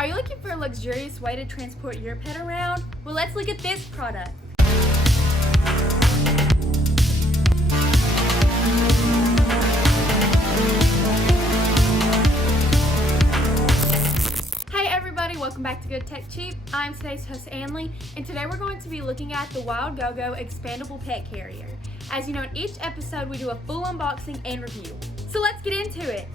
Are you looking for a luxurious way to transport your pet around? Well, let's look at this product. Hey everybody, welcome back to Good Tech Cheap. I'm today's host Anley, and today we're going to be looking at the Wildgogo Expandable Pet Carrier. As you know, in each episode we do a full unboxing and review. So let's get into it.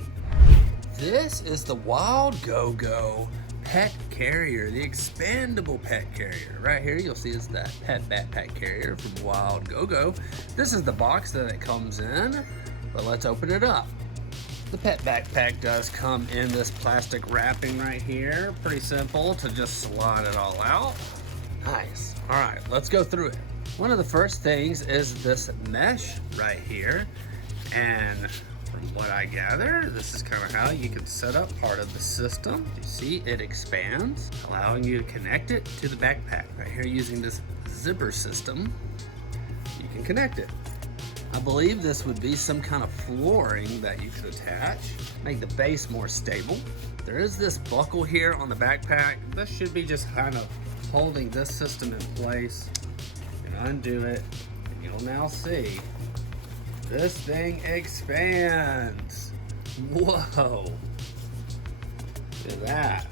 This is the Wildgogo Pet Carrier, the Expandable Pet Carrier. Right here you'll see it's that pet backpack carrier from Wildgogo. This is the box that it comes in, but let's open it up. The pet backpack does come in this plastic wrapping right here. Pretty simple to just slide it all out. Nice. All right, let's go through it. One of the first things is this mesh right here, and from what I gather, this is kind of how you can set up part of the system. You see it expands, allowing you to connect it to the backpack. Right here using this zipper system, you can connect it. I believe this would be some kind of flooring that you could attach, make the base more stable. There is this buckle here on the backpack. This should be just kind of holding this system in place. You can undo it, and you'll now see this thing expands. Whoa. Look at that.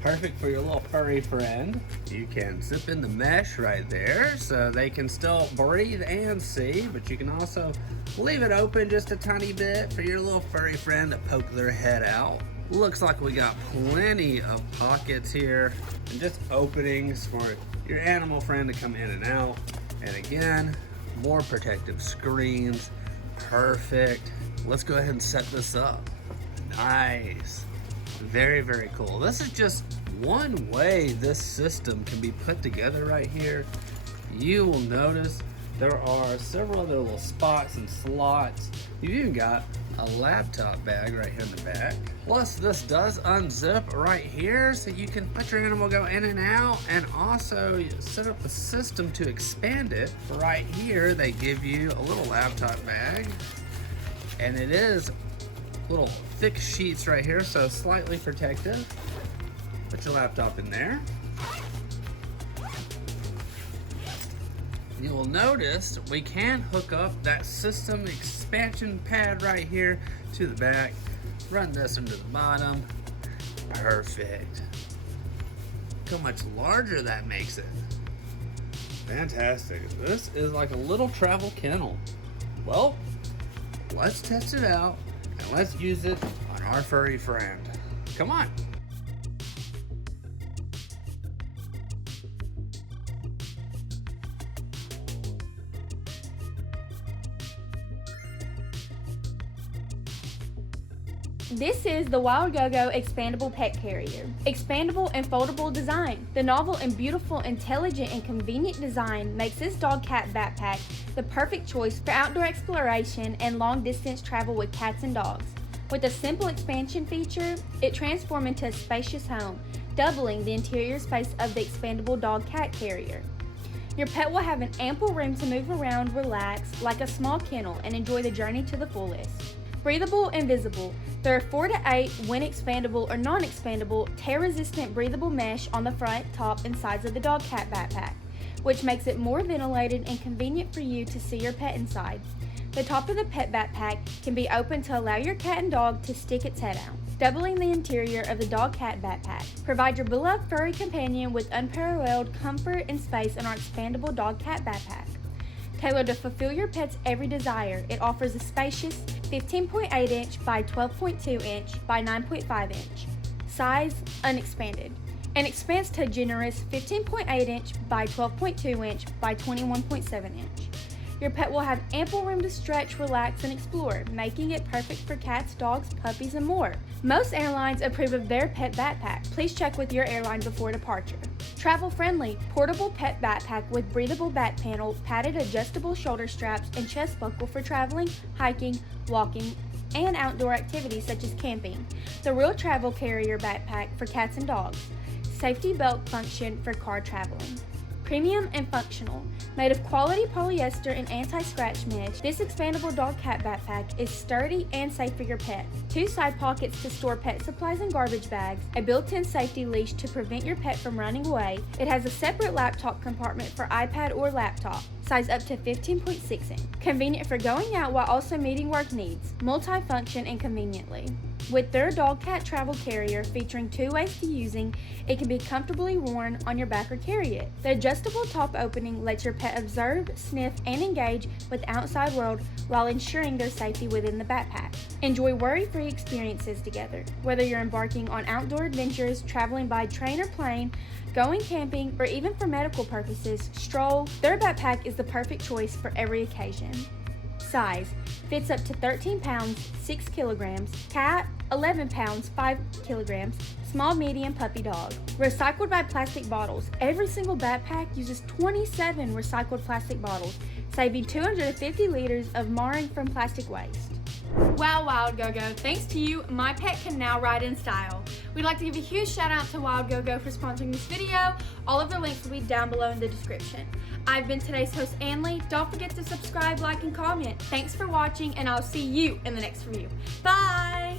Perfect for your little furry friend. You can zip in the mesh right there so they can still breathe and see, but you can also leave it open just a tiny bit for your little furry friend to poke their head out. Looks like we got plenty of pockets here and just openings for your animal friend to come in and out. And again, more protective screens. Perfect. Let's go ahead and set this up. Nice. Very, very cool. This is just one way this system can be put together right here. You will notice there are several other little spots and slots. You've even got a laptop bag right here in the back. Plus this does unzip right here so you can let your animal go in and out, and also set up the system to expand it. Right here they give you a little laptop bag, and it is little thick sheets right here, so slightly protective. Put your laptop in there. You will notice we can hook up that system expansion pad right here to the back. Run this into the bottom. Perfect. Look how much larger that makes it. Fantastic. This is like a little travel kennel. Well, let's test it out and let's use it on our furry friend. Come on. This is the Wildgogo Expandable Pet Carrier. Expandable and foldable design. The novel and beautiful, intelligent, and convenient design makes this dog-cat backpack the perfect choice for outdoor exploration and long-distance travel with cats and dogs. With a simple expansion feature, it transforms into a spacious home, doubling the interior space of the expandable dog-cat carrier. Your pet will have an ample room to move around, relax, like a small kennel, and enjoy the journey to the fullest. Breathable and visible. There are 4 to 8 when expandable or non-expandable tear-resistant breathable mesh on the front, top, and sides of the dog-cat backpack, which makes it more ventilated and convenient for you to see your pet inside. The top of the pet backpack can be opened to allow your cat and dog to stick its head out, doubling the interior of the dog-cat backpack. Provide your beloved furry companion with unparalleled comfort and space in our expandable dog-cat backpack. Tailored to fulfill your pet's every desire, it offers a spacious 15.8 inch by 12.2 inch by 9.5 inch. Size unexpanded. And expands to a generous 15.8 inch by 12.2 inch by 21.7 inch. Your pet will have ample room to stretch, relax, and explore, making it perfect for cats, dogs, puppies, and more. Most airlines approve of their pet backpack. Please check with your airline before departure. Travel friendly, portable pet backpack with breathable back panel, padded adjustable shoulder straps, and chest buckle for traveling, hiking, walking, and outdoor activities such as camping. The real travel carrier backpack for cats and dogs. Safety belt function for car traveling. Premium and functional. Made of quality polyester and anti-scratch mesh, this expandable dog cat backpack is sturdy and safe for your pet. 2 side pockets to store pet supplies and garbage bags, a built-in safety leash to prevent your pet from running away. It has a separate laptop compartment for iPad or laptop, size up to 15.6 inch. Convenient for going out while also meeting work needs, multi-function and conveniently. With their dog cat travel carrier featuring 2 ways to using, it can be comfortably worn on your back or carry it. The adjustable top opening lets your pet observe, sniff, and engage with the outside world while ensuring their safety within the backpack. Enjoy worry-free experiences together. Whether you're embarking on outdoor adventures, traveling by train or plane, going camping, or even for medical purposes, stroll, their backpack is the perfect choice for every occasion. Size: fits up to 13 pounds, 6 kilograms, cat, 11 pounds, 5 kilograms, small, medium, puppy dog. Recycled by plastic bottles. Every single backpack uses 27 recycled plastic bottles, saving 250 liters of marring from plastic waste. Wow, Wildgogo, thanks to you, my pet can now ride in style. We'd like to give a huge shout out to Wildgogo for sponsoring this video. All of their links will be down below in the description. I've been today's host, Anley. Don't forget to subscribe, like, and comment. Thanks for watching, and I'll see you in the next review. Bye!